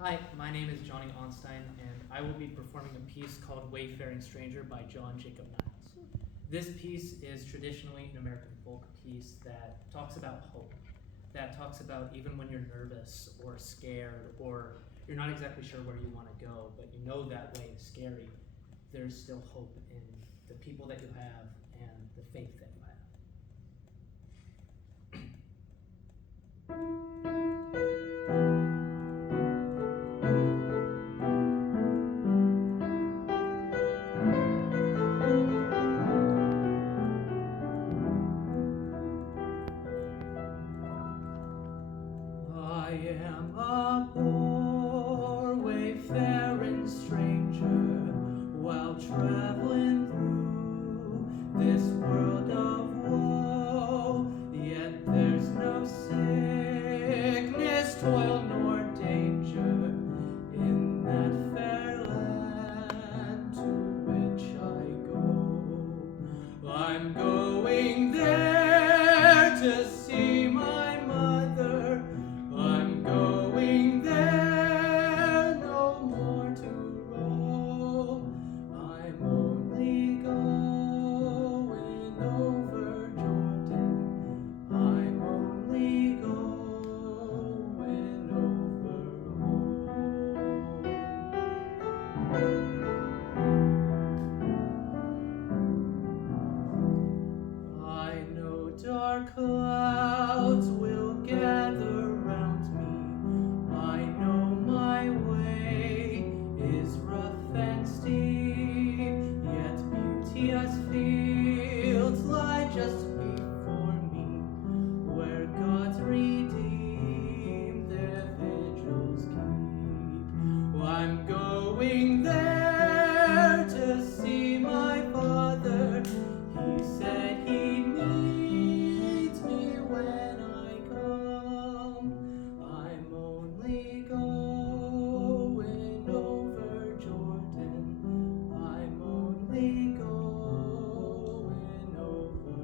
Hi, my name is Johnny Onstein, and I will be performing a piece called Wayfaring Stranger by John Jacob Niles. This piece is traditionally an American folk piece that talks about hope, that talks about even when you're nervous or scared or you're not exactly sure where you want to go, but you know that way is scary, there's still hope in the people that you have and the faith that you have. I am a poor wayfaring stranger while traveling through this world of woe. Yet there's no sickness, toil, nor danger in that fair land to which I go. I'm going there to see my mother. I'm going there no more to roam. I'm only going over Jordan. I'm only going over home. I know dark clouds will gather round me. I know my way is rough and steep, yet beauteous fields lie just before me, where God's redeemed their vigils keep. I'm going there to see my father. He said he'd meet me when I come. I'm only going over Jordan. I'm only going over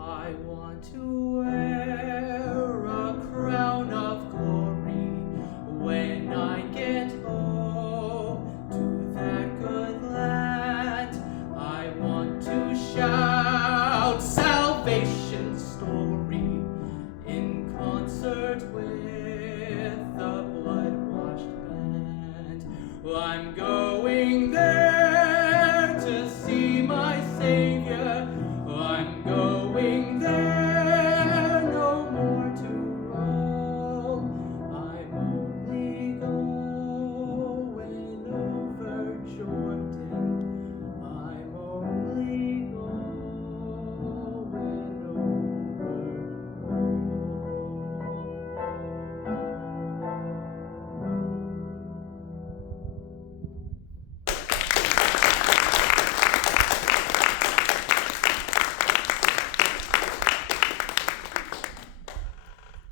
I want to wear a crown of glory when I get home to that good land. I want to shout salvation's story in concert with the blood-washed band. I'm going there to see my Savior. I'm going there no more to roam. I'm only going over Jordan. I'm only going over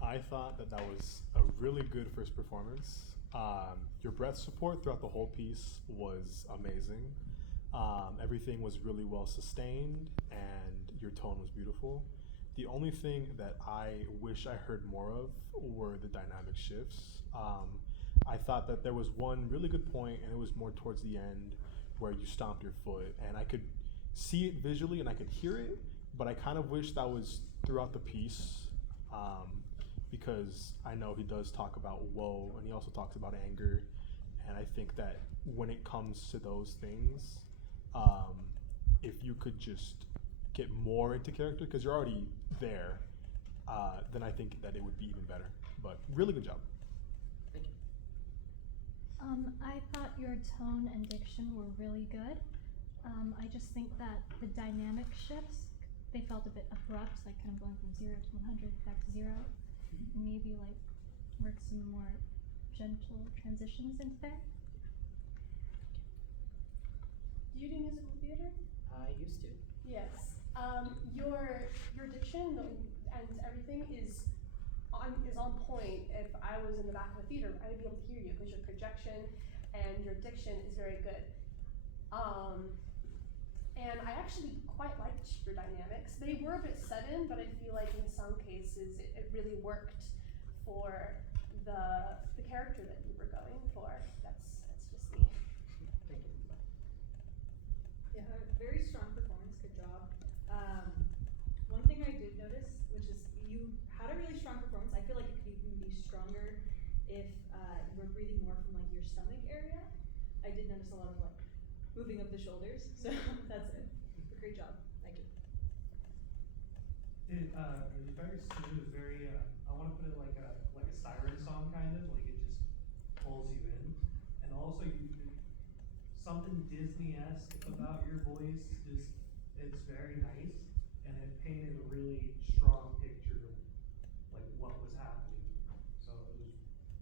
I thought that was a really good first performance. Your breath support throughout the whole piece was amazing. Everything was really well sustained, and your tone was beautiful. The only thing that I wish I heard more of were the dynamic shifts. I thought that there was one really good point, and it was more towards the end where you stomped your foot, and I could see it visually and I could hear it, but I kind of wish that was throughout the piece. Um, because I know he does talk about woe and he also talks about anger. And I think that when it comes to those things, um, if you could just get more into character, because you're already there, then I think that it would be even better. But really good job. Thank you. I thought your tone and diction were really good. I just think that the dynamic shifts, they felt a bit abrupt, like kind of going from 0 to 100 back to 0. Maybe like work some more gentle transitions into there. Do you do musical theater? I used to. Yes. Your diction and everything is on point. If I was in the back of the theater, I would be able to hear you because your projection and your diction is very good. and I actually quite liked your dynamics. They were a bit sudden, but I feel like in some cases it really worked for the character that you were going for. That's just me. Thank you. Yeah, very strong performance, good job. One thing I did notice, which is you had a really strong performance. I feel like it could even be stronger if you were breathing more from like your stomach area. I did notice a lot of like moving of the shoulders, so that's it. Great job. Thank you. It very smooth, it was very, I wanna put it like a siren song kind of, like it just pulls you in. And also something Disney-esque about your voice, just, it's very nice, and it painted a really strong picture of like what was happening. So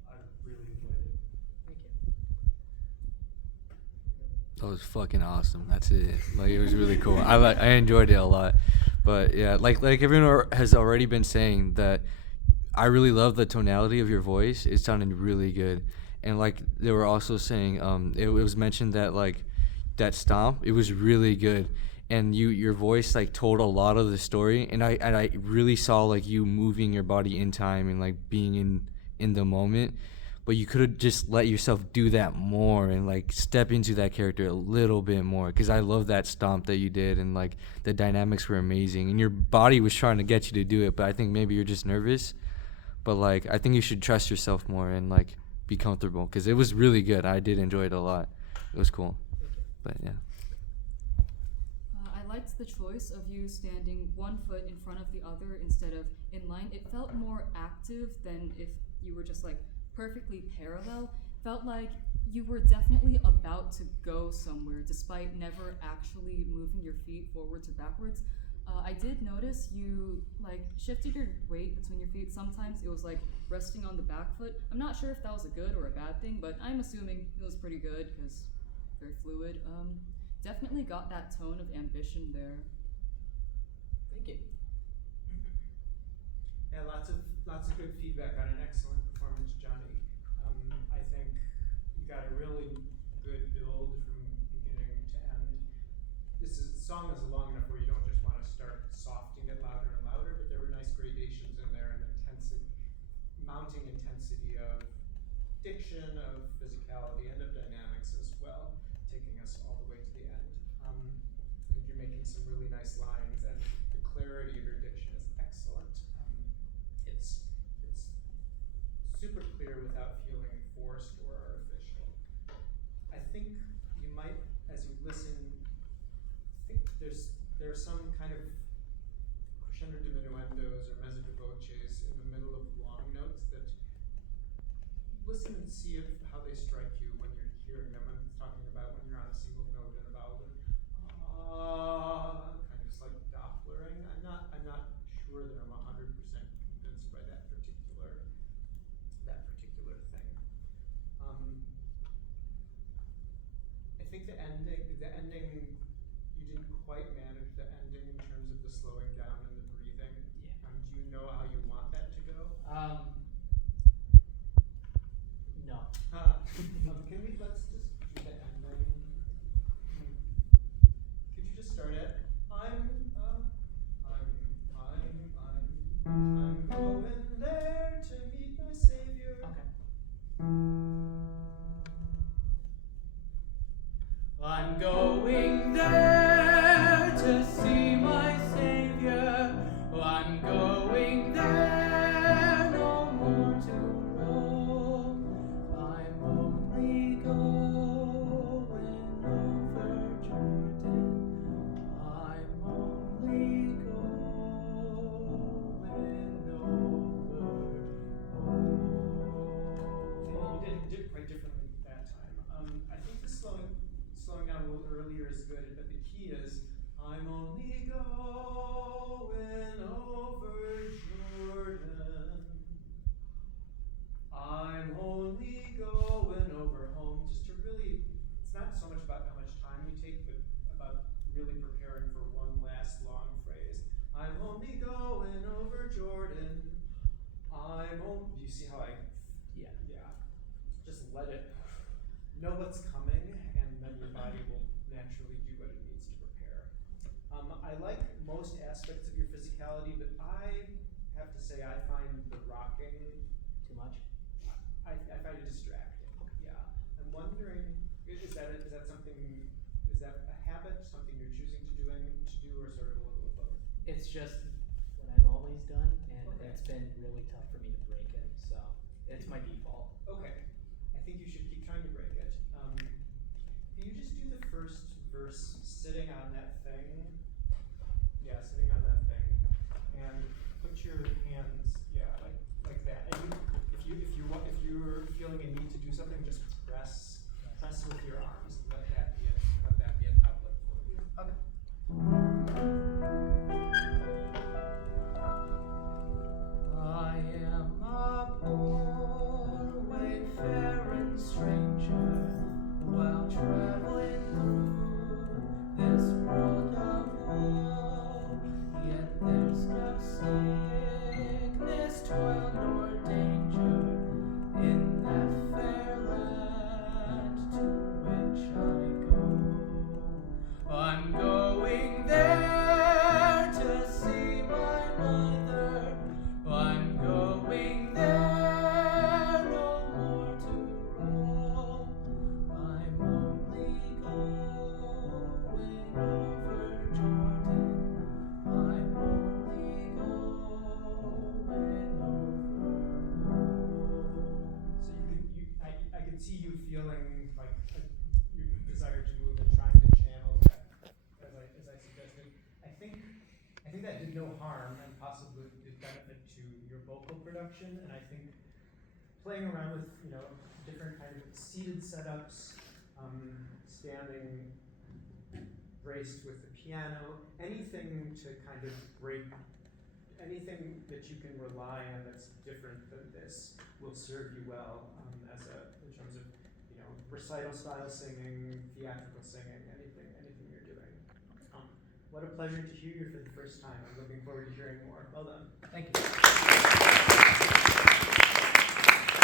I really enjoyed it. Thank you. That was fucking awesome. That's it. Like it was really cool. I enjoyed it a lot. But yeah, like everyone has already been saying that I really love the tonality of your voice. It sounded really good. And like they were also saying, it was mentioned that like that stomp, it was really good. And your voice like told a lot of the story. And I really saw like you moving your body in time and like being in the moment. But you could have just let yourself do that more and like step into that character a little bit more, because I love that stomp that you did, and like the dynamics were amazing and your body was trying to get you to do it, but I think maybe you're just nervous. But like I think you should trust yourself more and like be comfortable, because it was really good. I did enjoy it a lot. It was cool. But yeah. I liked the choice of you standing one foot in front of the other instead of in line. It felt more active than if you were just like perfectly parallel. Felt like you were definitely about to go somewhere despite never actually moving your feet forwards or backwards. I did notice you like shifted your weight between your feet. Sometimes it was like resting on the back foot. I'm not sure if that was a good or a bad thing, but I'm assuming it was pretty good because very fluid. Definitely got that tone of ambition there. Thank you. Yeah, lots of good feedback on an excellent performance, Johnny. I think you got a really good build from beginning to end. The song is long enough where you don't just want to start soft and get louder and louder, but there were nice gradations in there and mounting intensity of diction, of physicality, and of dynamics as well, taking us all the way to the end. I think you're making some really nice lines, and the clarity of your diction is excellent. It's super clear without feeling forced or artificial. I think you might, as you listen, think there are some kind of crescendo diminuendos or mezzo voces in the middle of long notes that listen and see how they strike you when you're hearing them. I'm talking about when you're on a single note in a vowel, kind of just like Dopplering. I'm not sure that I'm 100% convinced by that particular thing. I think the ending, you didn't quite manage the ending in terms of the slowing down and the breathing. Yeah. Do you know how you want that to go? No. Let's just do the ending. Could you just start it? I'm going there to meet my savior. Okay. I'm going there to see my savior. I'm going there no more to roam. I'm only going over Jordan. I'm only going over home. You did quite differently that time. I think the slowing down a little earlier is good, but the key is I'm only going over Jordan. I'm only going over home. Just to really, it's not so much about how much time you take, but about really preparing for one last long phrase. I'm only going over Jordan. Do you see how Yeah. just let it know what's coming, and then your body will naturally do what it needs to prepare. I like most aspects of your physicality, but I have to say I find the rocking, Too much? I find it distracting. Yeah. I'm wondering, is that something, is that a habit, something you're choosing to do, or sort of a little of both? It's just what I've always done, and Okay. it's been really tough for me to break it, so it's my default. Okay. I think you should keep trying to break it. Can you just do the first verse sitting on that thing? Yeah, sitting on that thing. And put your hands, like that. And if you're feeling a need to do something, just press with your arms. Let that be an outlet for you. Okay. I am a poor wayfaring stranger while traveling through this world of woe. Yet there's no sickness, toil, nor danger in that fair land to which I go. I'm going there to see my mother. I'm going there no more to roam. I'm only going over Jordan. I'm only going over home. So I could see you feeling like your desire to move and trying to channel that, as I suggested. I think that did no harm and possibly did benefit to your vocal production. And I think playing around with different kind of seated setups, standing braced with the piano, anything to kind of break. Anything that you can rely on that's different than this will serve you well in terms of recital style singing, theatrical singing, anything you're doing. What a pleasure to hear you for the first time. I'm looking forward to hearing more. Well done. Thank you.